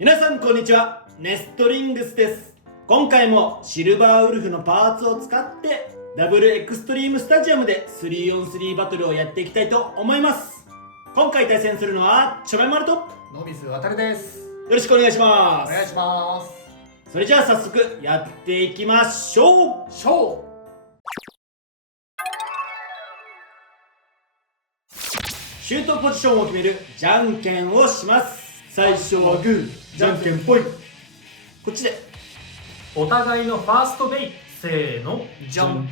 皆さんこんにちは、ネストリングスです。今回もシルバーウルフのパーツを使ってダブルエクストリームスタジアムで 3on3 バトルをやっていきたいと思います。今回対戦するのはちょめまるとノビスワタルです。よろしくお願いしますお願いします。それじゃあ早速やっていきましょう。ショシュートポジションを決めるじゃんけんをします。最初はグー、じゃんけんぽい。こっちでお互いのファーストベイ、せーの、ージャン。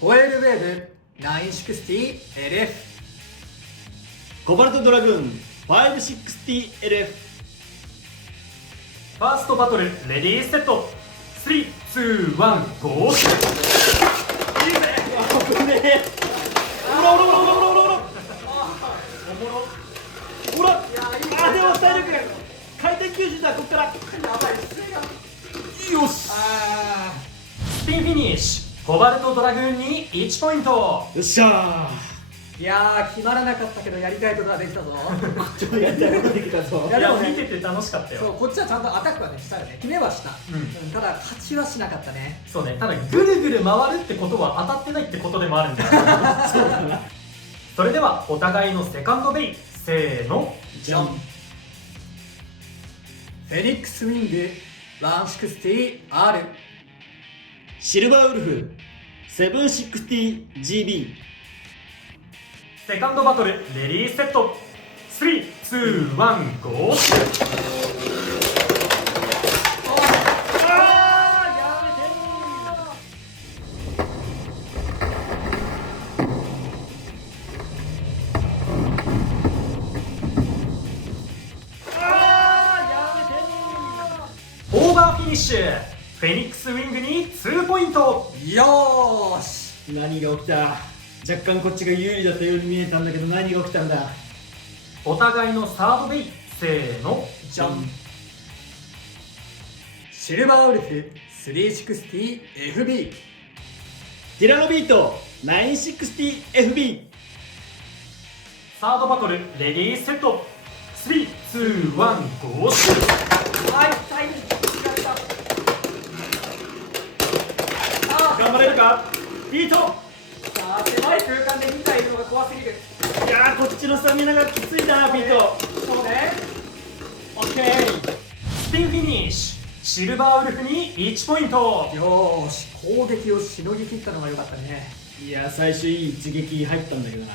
ホエールウェーブ 960LF。コバルトドラグーン 560LF。ファーストバトル、レディーセット、3、2、1、ゴー。いいぜ。危ねえ。ほらほらほらほらほらほらほら。あ、でも体力回転90だ。こっからやばい、姿勢が。よし。スピンフィニッシュ、コバルトドラグーンに1ポイント。よっしゃいやー、決まらなかったけどやりたいことができたぞ。ー。ちょっとやりたいことできたぞ。いやでもね見てて楽しかったそう、よ。こっちはちゃんとアタックはね、したよね。決めはした。ただ、勝ちはしなかったね。そうね、ただぐるぐる回るってことは当たってないってことでもあるんだよ。そうだな。それではお互いのセカンドベイ、せーの、じゃん。フェニックスウィング 160R。シルバーウルフ 760GB。セカンドバトル、レディーセット、3、2、1、ゴー。オーバーフィニッシュ、フェニックスウィングに2ポイント。よーし。何が起きた。若干こっちが有利だったように見えたんだけど、何が起きたんだ。お互いのサードベイ、せーの、じゃん。シルバーウルフ 360FB。ティラノビート 960FB。サードバトル、レディーセット、3、2、1、ゴーシュ。はい、タイム違った。頑張れるかビート。さあ、狭い空間で2体いるのが怖すぎる。いやー、こっちのスタミナがきついな、ビート。そうね。オッケー。スピンフィニッシュ、シルバーウルフに1ポイント。よーし、攻撃をしのぎ切ったのが良かったね。いやー、最初いい一撃入ったんだけどな。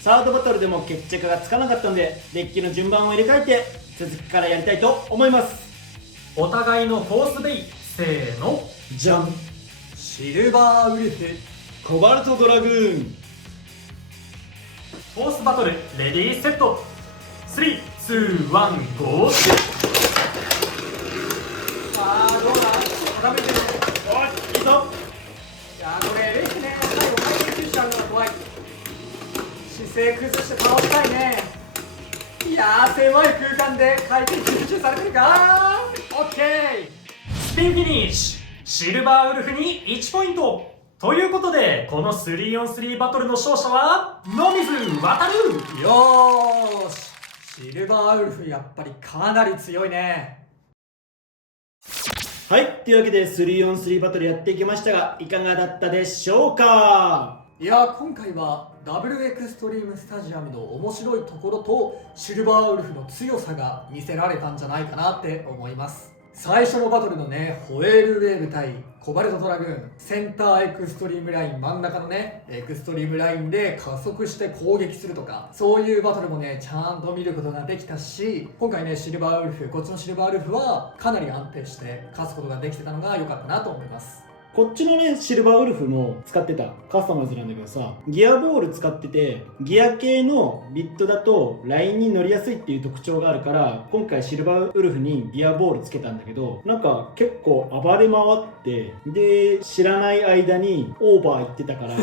サードバトルでも決着がつかなかったんで、デッキの順番を入れ替えて続きからやりたいと思います。お互いのフォースベイ、せーの、じゃん。シルバーウルフコバルトドラグーン。フォースバトル、レディーセット、3、2、1、ゴーシュ。さあ、どうだ固めてる。おい、いいぞ。いやー、これ、レイクね、最後回転吸収あるのが怖い。姿勢崩して倒したいね。いやー、狭い空間で回転吸収されてるか。オッケー。スピンフィニッシュ、シルバーウルフに1ポイント。ということで、この 3on3 バトルの勝者はノミズワタル。よーし、シルバーウルフやっぱりかなり強いね。はい、というわけで 3on3 バトルやっていきましたが、いかがだったでしょうか。いやー、今回はダブルエクストリームスタジアムの面白いところとシルバーウルフの強さが見せられたんじゃないかなって思います。最初のバトルのね、ホエールウェーブ対コバルトドラグーン、センターエクストリームライン、真ん中のねエクストリームラインで加速して攻撃するとか、そういうバトルもねちゃんと見ることができたし、今回ねシルバーウルフ、こっちのシルバーウルフはかなり安定して勝つことができてたのが良かったなと思います。こっちのね、シルバーウルフも使ってたカスタマイズなんだけどさ、ギアボール使ってて、ギア系のビットだとラインに乗りやすいっていう特徴があるから、今回シルバーウルフにギアボールつけたんだけど、なんか結構暴れ回って、で、知らない間にオーバー行ってたから、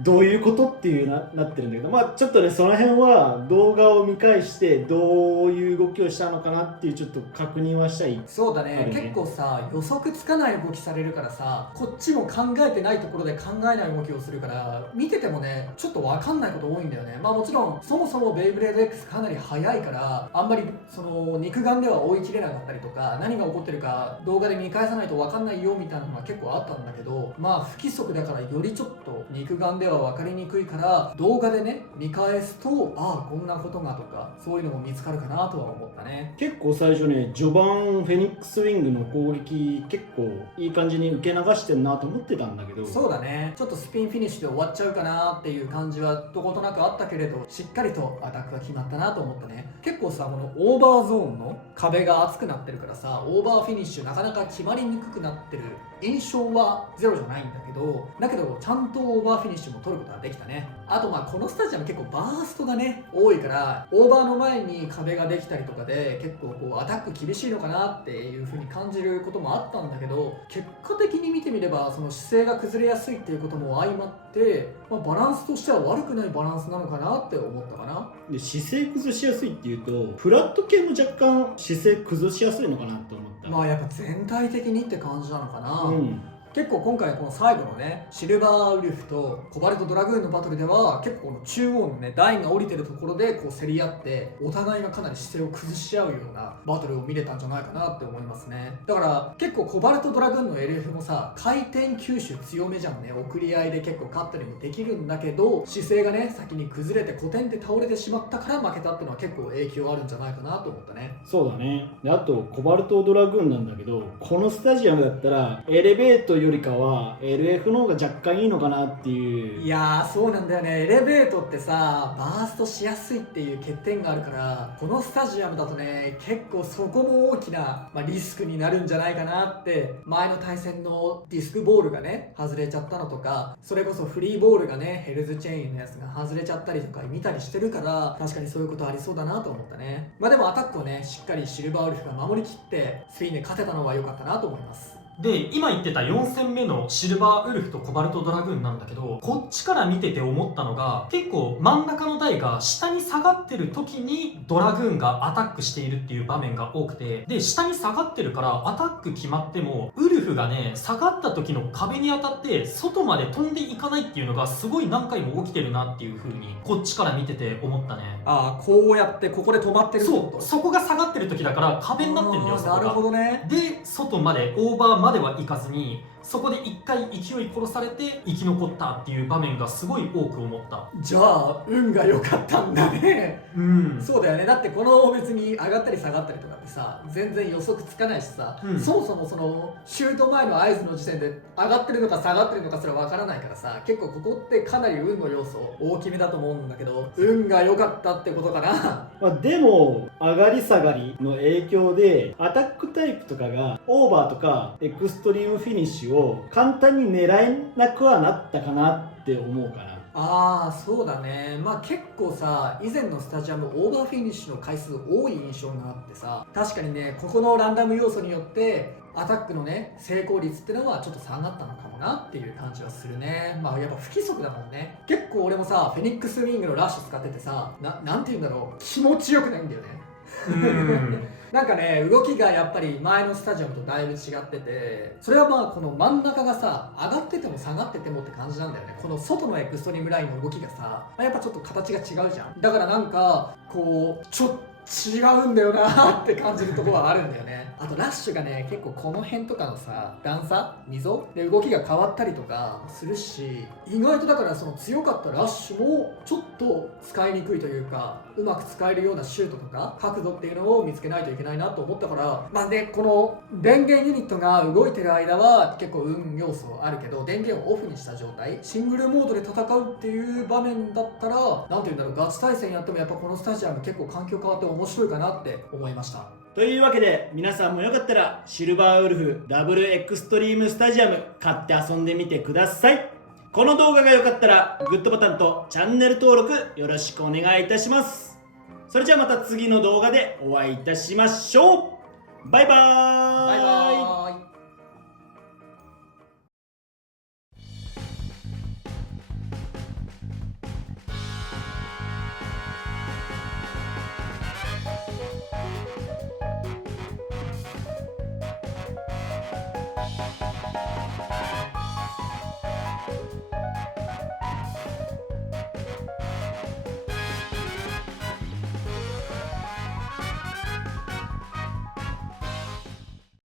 どういうことっていうなってるんだけど、まあちょっとね、その辺は動画を見返して、どういう動きをしたのかなっていうちょっと確認はしたい。そうだね、あるね結構さ予測つかない動きされるからさ、さ、こっちも考えてないところで考えない動きをするから見ててもねちょっと分かんないこと多いんだよね。まあもちろんそもそもベイブレード X かなり速いからあんまりその肉眼では追い切れなかったりとか、何が起こってるか動画で見返さないと分かんないよみたいなのが結構あったんだけど、まあ不規則だからよりちょっと肉眼では分かりにくいから動画でね見返すと、ああこんなことがとかそういうのも見つかるかなとは思ったね。結構最初ね、序盤フェニックスウィングの攻撃結構いい感じに受け流してんなと思ってたんだけど、そうだね、ちょっとスピンフィニッシュで終わっちゃうかなっていう感じはどことなくあったけれど、しっかりとアタックが決まったなと思ったね。結構さ、このオーバーゾーンの壁が厚くなってるからさ、オーバーフィニッシュなかなか決まりにくくなってる印象はゼロじゃないんだけど、だけどちゃんとオーバーフィニッシュも取ることができたね。あとまあこのスタジアム結構バーストがね多いから、オーバーの前に壁ができたりとかで結構こうアタック厳しいのかなっていう風に感じることもあったんだけど、結果的に見てみればその姿勢が崩れやすいっていうことも相まって、バランスとしては悪くないバランスなのかなって思ったかな。で姿勢崩しやすいっていうとフラット系も若干姿勢崩しやすいのかなと思った。まあやっぱ全体的にって感じなのかな。結構今回この最後のねシルバーウルフとコバルトドラグーンのバトルでは結構この中央のね台が降りてるところでこう競り合ってお互いがかなり姿勢を崩し合うようなバトルを見れたんじゃないかなって思いますね。だから結構コバルトドラグーンの LF もさ回転吸収強めじゃんね。送り合いで結構勝ったりもできるんだけど、姿勢がね先に崩れてコテンって倒れてしまったから負けたっていうのは結構影響あるんじゃないかなと思ったね。そうだね。であとコバルトドラグーンなんだけど、このスタジアムだったらエレベートよりかは LF の方が若干いいのかなっていう。いやーそうなんだよね。エレベートってさバーストしやすいっていう欠点があるから、このスタジアムだとね結構そこも大きな、リスクになるんじゃないかなって。前の対戦のディスクボールがね外れちゃったのとか、それこそフリーボールがねヘルズチェーンのやつが外れちゃったりとか見たりしてるから、確かにそういうことありそうだなと思ったね。でもアタックをねしっかりシルバーウルフが守りきってスピンで勝てたのは良かったなと思います。で、今言ってた4戦目のシルバーウルフとコバルトドラグーンなんだけど、こっちから見てて思ったのが、結構真ん中の台が下に下がってる時にドラグーンがアタックしているっていう場面が多くて、で、下に下がってるからアタック決まっても、ウルフがね、下がった時の壁に当たって外まで飛んでいかないっていうのがすごい何回も起きてるなっていう風に、こっちから見てて思ったね。ああ、こうやってここで止まってるってこと？そこが下がってる時だから壁になってんだよ、そこが。なるほどね。で、外までオーバーまでは行かずに、そこで一回勢い殺されて生き残ったっていう場面がすごい多く思った。じゃあ運が良かったんだね。そうだよね。だってこの別に上がったり下がったりとかってさ全然予測つかないしさ、そもそもそのシュート前の合図の時点で上がってるのか下がってるのかすらわからないからさ、結構ここってかなり運の要素大きめだと思うんだけど、運が良かったってことかな。でも上がり下がりの影響でアタックタイプとかがオーバーとかエクストリームフィニッシュを簡単に狙えなくはなったかなって思うかな。ああそうだね。結構さ以前のスタジアムオーバーフィニッシュの回数多い印象があってさ、確かにねここのランダム要素によってアタックのね成功率ってのはちょっと下がったのかもなっていう感じはするね。やっぱ不規則だもんね。結構俺もさフェニックスウィングのラッシュ使っててさ、なんて言うんだろう、気持ちよくないんだよね。なんかね動きがやっぱり前のスタジアムとだいぶ違ってて、それはこの真ん中がさ上がってても下がっててもって感じなんだよね。この外のエクストリームラインの動きがさやっぱちょっと形が違うじゃん。だからなんかこうちょっと違うんだよなって感じるところはあるんだよね。あとラッシュがね結構この辺とかのさ段差溝で動きが変わったりとかするし、意外とだからその強かったラッシュもちょっと使いにくいというか、うまく使えるようなシュートとか角度っていうのを見つけないといけないなと思ったから、でこの電源ユニットが動いてる間は結構運要素あるけど、電源をオフにした状態シングルモードで戦うっていう場面だったらなんていうんだろう、ガチ対戦やってもやっぱこのスタジアム結構環境変わって面白いかなって思いました。というわけで皆さんもよかったらシルバーウルフダブルエクストリームスタジアム買って遊んでみてください。この動画が良かったらグッドボタンとチャンネル登録よろしくお願いいたします。それじゃあまた次の動画でお会いいたしましょう。バイバーイ。バイバーイ。